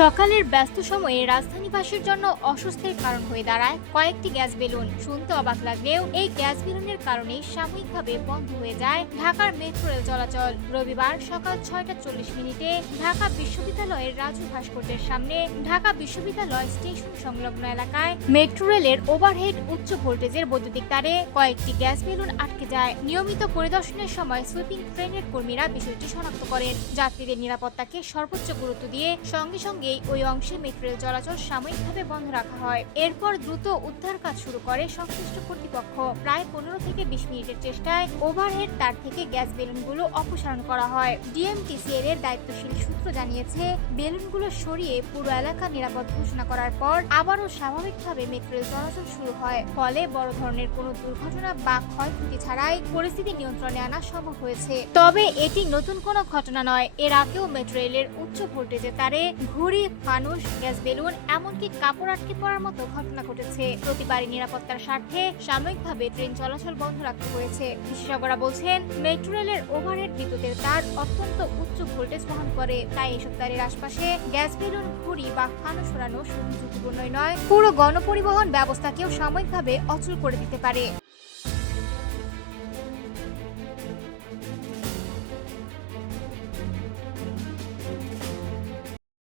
সকালের ব্যস্ত সময়ে রাজধানীবাসীর জন্য অস্বস্তির কারণ হয়ে দাঁড়ায় কয়েকটি গ্যাস বেলুন। শুনতে অবাক লাগলেও এই গ্যাস বেলুনের কারণেই সাময়িকভাবে বন্ধ হয়ে যায় ঢাকার মেট্রো রেল চলাচল। রবিবার সকাল 6:40 ঢাকা বিশ্ববিদ্যালয়ের রাজু ভাস্কর্যের সামনে ঢাকা বিশ্ববিদ্যালয় স্টেশন সংলগ্ন এলাকায় মেট্রো রেলের ওভারহেড উচ্চ ভোল্টেজের বৈদ্যুতিক তারে কয়েকটি গ্যাস বেলুন আটকে যায়। নিয়মিত পরিদর্শনের সময় সুইপিং ট্রেনের কর্মীরা বিষয়টি শনাক্ত করেন। যাত্রীদের নিরাপত্তাকে সর্বোচ্চ গুরুত্ব দিয়ে সঙ্গে সঙ্গেই ওই অংশে মেট্রো রেল চলাচল সাময়িকভাবে বন্ধ রাখা হয়। এরপর দ্রুত উদ্ধার কাজ শুরু করে সংশ্লিষ্ট কর্তৃপক্ষ। প্রায় 15 থেকে 20 মিনিটের চেষ্টায় ওভারহেড তার থেকে গ্যাস বেলুনগুলো অপসারণ করা হয়। ডিএমটিসিএল এর দায়িত্বশীল সূত্র জানিয়েছে, বেলুনগুলো সরিয়ে পুরো এলাকা নিরাপদ ঘোষণা করার পর আবারও স্বাভাবিকভাবে মেট্রো রেল চলাচল শুরু হয়। ফলে বড় ধরনের কোনো দুর্ঘটনা বা ক্ষয়ক্ষতি ছাড়াই পরিস্থিতি নিয়ন্ত্রণে আনা সম্ভব হয়েছে। তবে এটি নতুন কোনো ঘটনা নয়। এর আগেও মেট্রো রেলের উচ্চ ভোল্টেজের তারে ঘুড়ি, ফানুস, গ্যাস বেলুন এমনকি কাপড় আটকে পড়ার মতো ঘটনা ঘটেছে। প্রতিবারই নিরাপত্তার স্বার্থে সাময়িকভাবে ট্রেন চলাচল বন্ধ রাখতে হয়েছে। বিশেষজ্ঞরা বলছেন, মেট্রো রেলের ওভারহেড বিদ্যুতের তার অত্যন্ত উচ্চ ভোল্টেজ বহন করে। তাই এসব তারের আশপাশে গ্যাস বেলুন, ঘুড়ি বা ফানুস সরানো শুধু ঝুঁকিপূর্ণই নয়, পুরো গণপরিবহন ব্যবস্থাকেও সাময়িকভাবে অচল করে দিতে পারে।